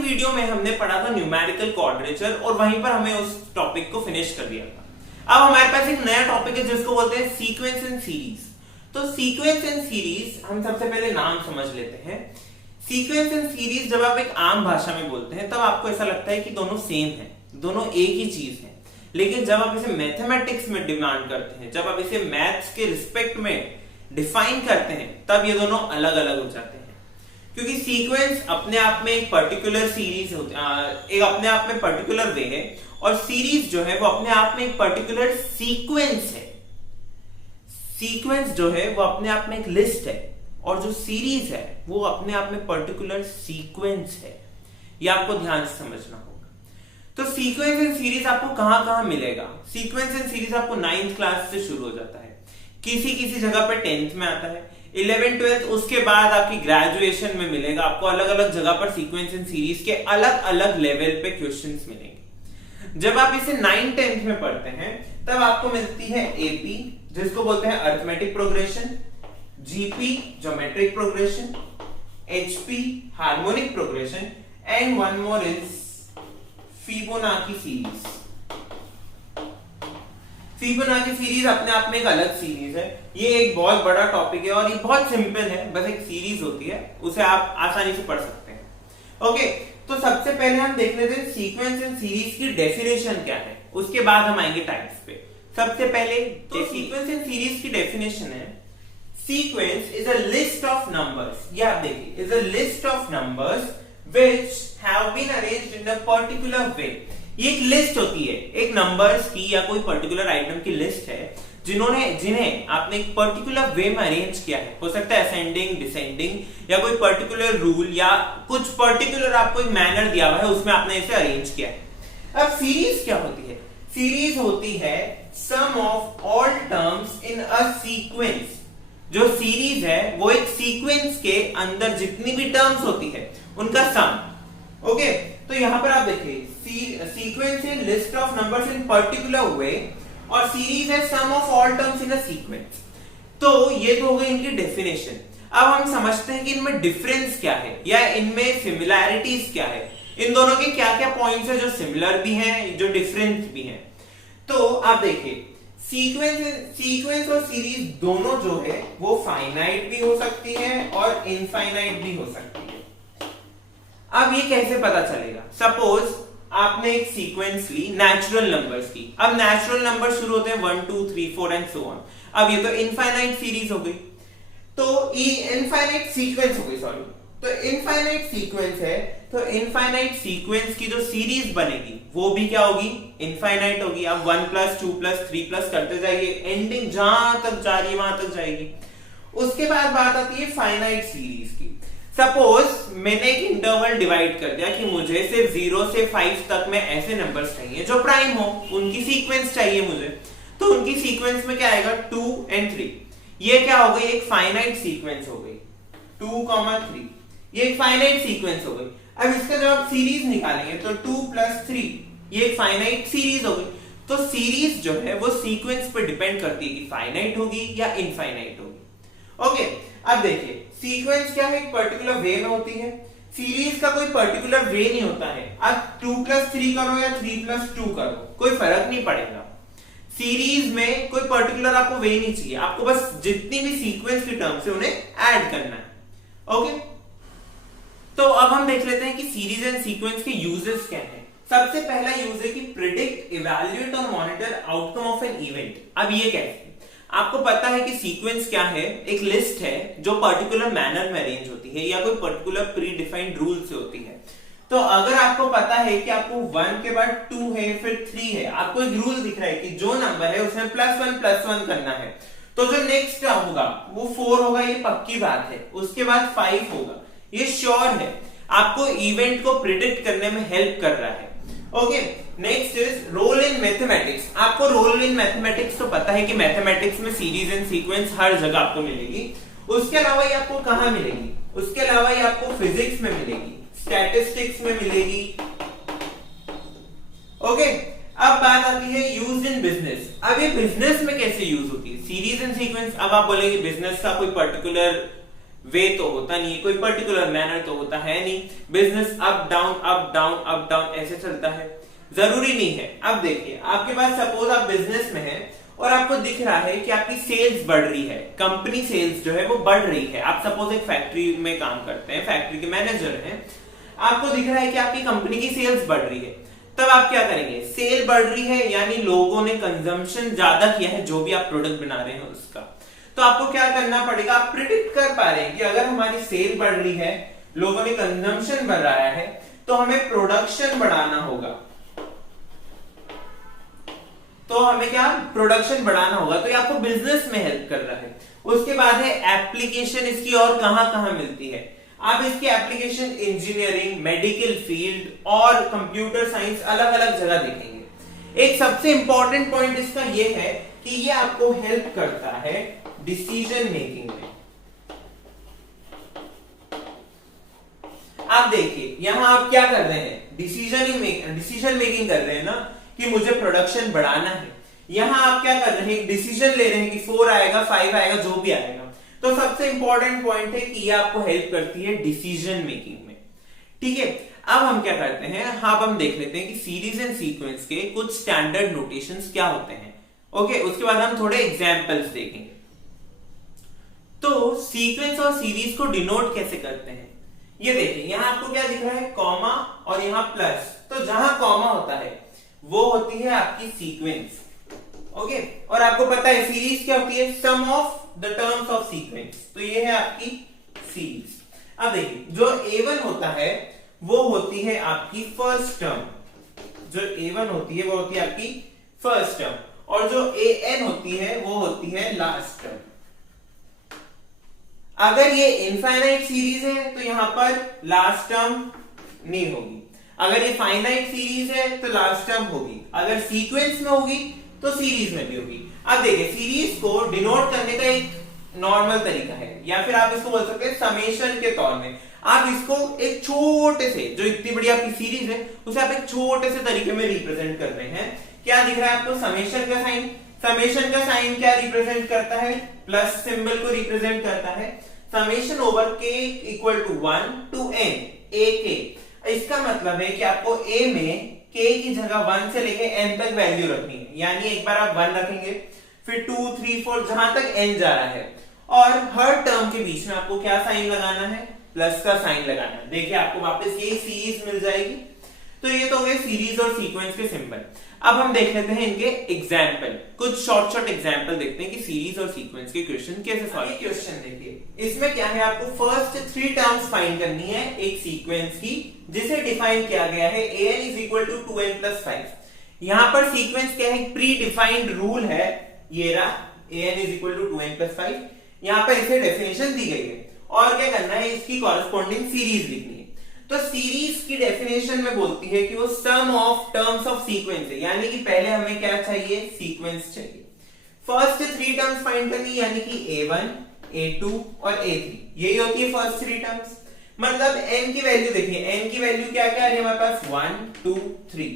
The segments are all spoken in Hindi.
वीडियो में हमने पढ़ा था न्यूमेरिकल क्वाड्रेचर और वहीं पर हमें उस टॉपिक को फिनिश कर दिया था। अब हमारे पास एक नया टॉपिक है जिसको बोलते हैं सीक्वेंस एंड सीरीज। तो सीक्वेंस एंड सीरीज हम सबसे पहले नाम समझ लेते हैं। सीक्वेंस एंड सीरीज जब आप एक आम भाषा में बोलते हैं तब आपको ऐसा लगता है कि दोनों सेम है, दोनों एक ही चीज है। लेकिन जब आप इसे मैथमेटिक्स में डिमांड करते हैं, जब आप इसे मैथ्स के रिस्पेक्ट में डिफाइन करते हैं, तब ये दोनों अलग अलग हो जाते हैं। क्योंकि सीक्वेंस अपने आप में एक पर्टिकुलर सीरीज होती है, एक अपने आप में पर्टिकुलर वे है, और सीरीज जो है वो अपने आप में एक पर्टिकुलर सीक्वेंस है। सीक्वेंस जो है वो अपने आप में एक लिस्ट है, और जो सीरीज है वो अपने आप में पर्टिकुलर सीक्वेंस है। ये आपको ध्यान से समझना होगा। तो सीक्वेंस एंड सीरीज आपको कहां कहां मिलेगा? सीक्वेंस एंड सीरीज आपको 9th क्लास से शुरू हो जाता है, किसी किसी जगह पर 10th में आता है, 11th 12th उसके बाद आपकी ग्रेजुएशन में मिलेगा। आपको अलग अलग जगह पर सीक्वेंस एंड सीरीज के अलग अलग लेवल पे क्वेश्चंस मिलेंगे। जब आप इसे 9th 10th में पढ़ते हैं तब आपको मिलती है एपी, जिसको बोलते हैं arithmetic progression, GP geometric progression, HP harmonic progression, and one more is Fibonacci series. Fibonacci series अपने आप में एक अलग सीरीज है। ये एक बहुत बड़ा टॉपिक है और ये बहुत सिंपल है, बस एक सीरीज होती है, उसे आप आसानी से पढ़ सकते हैं। ओके, तो सबसे पहले हम देख लेते हैं सीक्वेंस एंड सीरीज की डेफिनेशन क्या है, उसके बाद हम आएंगे टाइप्स पे। सबसे पहले तो सीक्वेंस एंड सीरीज की डेफिनेशन है, sequence is a list of numbers. ये आप देखिए, is a list of numbers which have been arranged in a particular way। ये एक लिस्ट होती है, एक नंबर्स की या कोई पर्टिकुलर आइटम की लिस्ट है जिन्हें आपने एक पर्टिकुलर वे में अरेंज किया है। हो सकता है असेंडिंग, डिसेंडिंग, या कोई पर्टिकुलर रूल या कुछ पर्टिकुलर आपको एक मैनर दिया हुआ है, उसमें आपने इसे अरेंज किया है। अब सीरीज क्या होती है? सीरीज होती है sum of all terms in a sequence. जो सीरीज है वो एक सीक्वेंस के अंदर जितनी भी टर्म्स होती है उनका सम। ओके, तो यहां पर आप देखिए, सीक्वेंस है list of numbers in particular way, और सीरीज है sum of all terms in a sequence. तो ये तो हो गई इनकी डेफिनेशन। अब हम समझते हैं कि इनमें डिफरेंस क्या है या इनमें सिमिलैरिटीज क्या है, इन दोनों के क्या क्या पॉइंट्स है जो सिमिलर भी हैं, जो डिफरेंट भी हैं। तो आप देखिए, सीक्वेंस और सीरीज दोनों जो है वो फाइनाइट भी हो सकती है और इनफाइनाइट भी हो सकती है। अब ये कैसे पता चलेगा? सपोज आपने एक सीक्वेंस ली नेचुरल नंबर्स की। अब नेचुरल नंबर शुरू होते हैं 1 2 3 4 एंड सो ऑन। अब ये तो इनफाइनाइट सीरीज हो गई, तो इनफाइनाइट सीक्वेंस हो गई, सॉरी। तो इनफाइनाइट सीक्वेंस है, तो इनफाइनाइट सीक्वेंस की जो सीरीज बनेगी वो भी क्या होगी? इनफाइनाइट होगी। अब 1 + 2 + 3 करते जाइए, एंडिंग जहां तक जा रही है वहां तक जाएगी। उसके बाद बात आती है फाइनाइट सीरीज की। सपोज मैंने एक इंटरवल डिवाइड कर दिया कि मुझे सिर्फ 0 से 5 तक में ऐसे नंबर्स चाहिए जो प्राइम हो, उनकी सीक्वेंस चाहिए मुझे। तो उनकी सीक्वेंस में क्या आएगा? 2 और 3। ये क्या हो गई? एक फाइनाइट सीक्वेंस हो गई। 2, 3 ये एक फाइनाइट सीक्वेंस हो गई। अब इसका जब आप सीरीज निकालेंगे तो 2 + 3 ये एक फाइनाइट सीरीज हो गई। तो सीरीज जो है वो सीक्वेंस पर डिपेंड करती है कि फाइनाइट होगी या इनफाइनाइट होगी। ओके, अब देखिए, सीक्वेंस क्या है? एक पर्टिकुलर वे में होती है। सीरीज का कोई पर्टिकुलर वे नहीं होता है। अब 2 + 3 करो या 3 + 2 करो, कोई फर्क नहीं पड़ेगा। सीरीज में कोई पर्टिकुलर आपको वे नहीं चाहिए, आपको बस जितनी भी सीक्वेंस की टर्म्स है उन्हें ऐड करना है। ओके, तो अब हम देख लेते हैं कि सीरीज एंड सीक्वेंस के यूजेस क्या हैं। सबसे पहला यूज है कि प्रिडिक्ट, इवैल्यूएट और monitor outcome of an event. अब ये कैसे? आपको पता है कि सीक्वेंस क्या है? एक लिस्ट है जो पर्टिकुलर मैनर में अरेंज होती है या कोई पर्टिकुलर प्री डिफाइंड रूल से होती है। तो अगर आपको पता है कि आपको 1 के बाद 2 है, फिर 3 है, आपको एक रूल दिख रहा है कि जो नंबर है उसमें +1 करना है, तो जो नेक्स्ट होगा वो 4 होगा, ये पक्की बात है। उसके बाद 5 होगा, ये श्योर है, आपको इवेंट को प्रिडिक्ट करने में हेल्प कर रहा है। Okay, next is role in mathematics. आपको रोल इन मैथमेटिक्स तो पता है कि मैथमेटिक्स में सीरीज एंड सीक्वेंस हर जगह आपको मिलेगी। उसके अलावा ये आपको कहां मिलेगी? उसके अलावा ये आपको फिजिक्स में मिलेगी, स्टैटिस्टिक्स में मिलेगी। ओके, अब बात आती है यूज्ड इन बिजनेस। अब ये बिजनेस में कैसे यूज होती है सीरीज एंड सीक्वेंस? अब आप बोलेंगे बिजनेस का कोई पर्टिकुलर वे तो होता नहीं है, कोई पर्टिकुलर मैनर तो होता है नहीं, business up down up down up down ऐसे चलता है, जरूरी नहीं है। अब देखिए आपके पास सपोज आप बिजनेस में हैं और आपको दिख रहा है कि आपकी सेल्स बढ़ रही है, कंपनी सेल्स जो है वो बढ़ रही है। आप सपोज एक फैक्ट्री में काम करते हैं, फैक्ट्री के मैनेजर हैं, आपको दिख रहा है कि आपकी कंपनी की सेल्स बढ़ रही है, तब आप क्या करेंगे, सेल बढ़ रही है यानी लोगों ने कंजम्पशन ज्यादा किया है जो भी आप प्रोडक्ट बना रहे हैं उसका, तो आपको क्या करना पड़ेगा, आप प्रिडिक्ट कर पा रहे हैं कि अगर हमारी सेल बढ़ रही है, लोगों ने कंजम्पशन बढ़ रहा है, तो हमें प्रोडक्शन बढ़ाना होगा। तो हमें क्या प्रोडक्शन बढ़ाना होगा, तो ये आपको बिजनेस में हेल्प कर रहा है। उसके बाद है एप्लीकेशन इसकी और कहां मिलती है, आप इसकी एप्लीकेशन इंजीनियरिंग, मेडिकल फील्ड और कंप्यूटर साइंस अलग अलग जगह देखेंगे। एक सबसे इंपॉर्टेंट पॉइंट इसका यह है कि ये आपको हेल्प करता है डिसीजन मेकिंग में। आप देखिए यहां आप क्या कर रहे हैं, डिसीजन मेकिंग कर रहे हैं ना कि मुझे प्रोडक्शन बढ़ाना है। यहां आप क्या कर रहे हैं, डिसीजन ले रहे हैं कि 4 आएगा 5 आएगा जो भी आएगा। तो सबसे इंपॉर्टेंट पॉइंट है कि ये आपको हेल्प करती है डिसीजन मेकिंग में। ठीक है, अब हम क्या करते हैं, अब हम देख लेते हैं कि सीरीज एंड सीक्वेंस के कुछ स्टैंडर्ड नोटेशंस क्या होते हैं। ओके, उसके बाद हम थोड़े एग्जांपल्स देखेंगे। तो सीक्वेंस और सीरीज को डिनोट कैसे करते हैं, ये देखिए यहां आपको क्या दिख रहा है, कॉमा और यहां प्लस। तो जहां कॉमा होता है वो होती है आपकी सीक्वेंस। ओके, और आपको पता है सीरीज क्या होती है, sum of the terms of sequence. तो ये है आपकी सीरीज। अब देखिए जो A1 होता है वो होती है आपकी फर्स्ट टर्म, जो A1 होती है वो होती है आपकी फर्स्ट टर्म, और जो AN होती है वो होती है लास्ट टर्म। अगर ये इनफाइनाइट सीरीज है तो यहां पर लास्ट टर्म नहीं होगी, अगर ये फाइनाइट सीरीज है तो लास्ट टर्म होगी, अगर सीक्वेंस में होगी तो सीरीज में भी होगी। अब देखिए सीरीज को डिनोट करने का एक नॉर्मल तरीका है, या फिर आप इसको बोल सकते हैं समेशन के तौर में। आप इसको एक छोटे से, जो इतनी बड़ी आपकी सीरीज है उसे आप एक छोटे से तरीके में रिप्रेजेंट कर रहे हैं। क्या दिख रहा है आपको, समेशन का साइन। समेशन का साइन क्या रिप्रेजेंट करता है, प्लस सिंबल को रिप्रेजेंट करता है। Summation over k equal to 1 to n a k। इसका मतलब है कि आपको a में k की जगह 1 से लेके n तक वैल्यू रखनी है, यानी एक बार आप 1 रखेंगे, फिर 2 3 4 जहां तक n जा रहा है, और हर टर्म के बीच में आपको क्या साइन लगाना है, प्लस का साइन लगाना है। देखिए आपको वापस ये सीरीज मिल जाएगी। तो ये तो हो गए सीरीज और सीक्वेंस के सिंबल। अब हम देख लेते हैं इनके एग्जाम्पल, कुछ शॉर्ट एग्जाम्पल देखते हैं कि सीरीज और सीक्वेंस के क्वेश्चन कैसे सॉल्व। क्वेश्चन देखिए, इसमें क्या है, आपको फर्स्ट 3 टर्म्स फाइंड करनी है एक सीक्वेंस की, जिसे डिफाइन किया गया है an is equal to 2n plus 5। यहां पर सीक्वेंस क्या है, प्री डिफाइंड रूल है, ये रहा an is equal to 2n plus 5। यहां पर इसे डेफिनेशन दी गई है, और क्या करना है, इसकी कॉरेस्पॉन्डिंग सीरीज लिखनी है। तो सीरीज की डेफिनेशन में बोलती है कि वो सम ऑफ टर्म्स ऑफ सीक्वेंस है, यानी कि पहले हमें क्या चाहिए, सीक्वेंस चाहिए। फर्स्ट 3 टर्म्स फाइंड करनी, यानी कि a1 a2 और a3, यही होती है फर्स्ट 3 टर्म्स। मतलब n की वैल्यू देखिए, n की वैल्यू क्या क्या है हमारे पास, 1 2 3।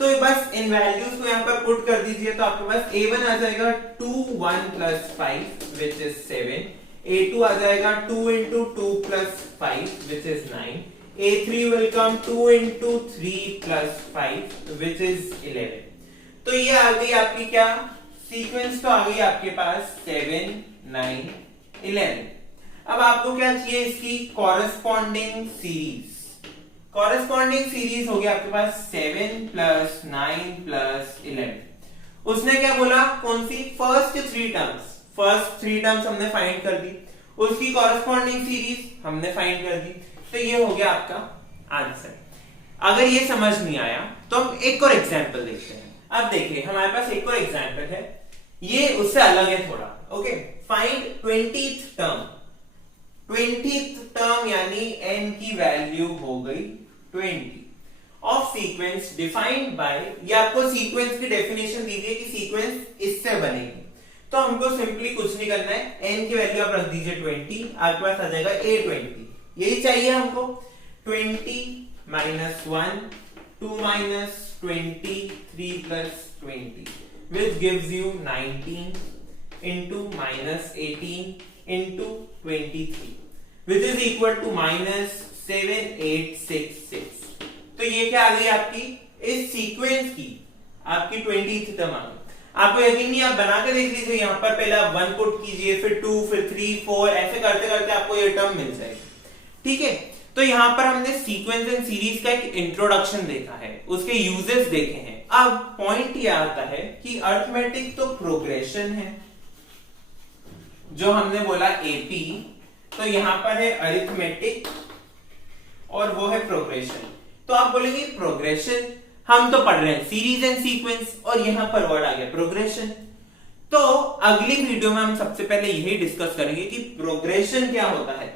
तो बस इन वैल्यूज को यहाँ पर पुट कर दीजिए, तो आपके पास a1 आ जाएगा 2 1 प्लस 5 विच इज 7, a2 आ जाएगा 2 into 2 plus 5 which is 9, a3 will come 2 into 3 plus 5 which is 11। तो ये आ गई आपकी क्या, सीक्वेंस तो आ गई आपके पास 7 9 11। अब आपको क्या चाहिए, इसकी कॉरेस्पॉन्डिंग सीरीज। कॉरेस्पॉन्डिंग सीरीज हो गया आपके पास 7 प्लस 9 प्लस 11। उसने क्या बोला, कौन सी, फर्स्ट 3 टर्म्स, फर्स्ट 3 टर्म्स हमने फाइंड कर दी, उसकी कॉरेस्पॉन्डिंग सीरीज हमने फाइंड कर दी। तो ये हो गया आपका आंसर। अगर ये समझ नहीं आया तो हम एक और एग्जांपल देखते हैं। अब देखिए हमारे पास एक और एग्जांपल है, ये उससे अलग है थोड़ा। Okay, find 20th term. 20th term यानी n की वैल्यू हो गई 20 ऑफ सीक्वेंस डिफाइंड बाय, ये आपको सीक्वेंस की डेफिनेशन दीजिए कि सीक्वेंस इससे बनेगी। तो हमको सिंपली कुछ नहीं करना है, n की वैल्यू आप रख दीजिए 20, आपके पास आ जाएगा a20, यही चाहिए हमको। 20 minus 1 2 minus 20 3 plus 20 which gives you 19 into minus 18 into 23। Which is equal to -7866। तो ये क्या आ गई आपकी इस सीक्वेंस की आपकी 20th टर्म आ गई। आपको यकीन नहीं, आप बना के देख लीजिए, यहाँ पर पहले आप 1 पुट कीजिए, फिर 2, फिर 3, 4, ऐसे करते करते आपको ये टर्म मिल जाएगी। ठीक है, तो यहाँ पर हमने सीक्वेंस एंड सीरीज का एक इंट्रोडक्शन देखा है, उसके यूजेस देखे हैं। अब पॉइंट ये आता है कि अरिथमेटिक तो प्रोग्रेशन है, जो हमने बोला एपी, तो यहां पर है अरिथमेटिक और वो है प्रोग्रेशन। तो आप बोलेंगे प्रोग्रेशन, हम तो पढ़ रहे हैं सीरीज एंड सीक्वेंस और यहां पर वर्ड आ गया प्रोग्रेशन। तो अगली वीडियो में हम सबसे पहले यही डिस्कस करेंगे कि प्रोग्रेशन क्या होता है।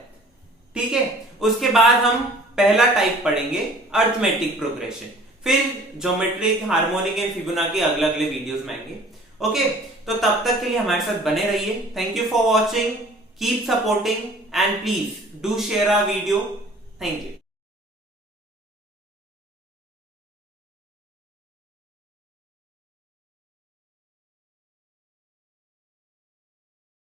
ठीक है, उसके बाद हम पहला टाइप पढ़ेंगे अरिथमेटिक प्रोग्रेशन, फिर ज्योमेट्रिक, हार्मोनिक एंड फिबोनाची अगले अगले वीडियोस में आएंगे। ओके, तो तब तक के लिए हमारे साथ बने रहिए। Thank you for watching, keep supporting and please do share our video. Thank you.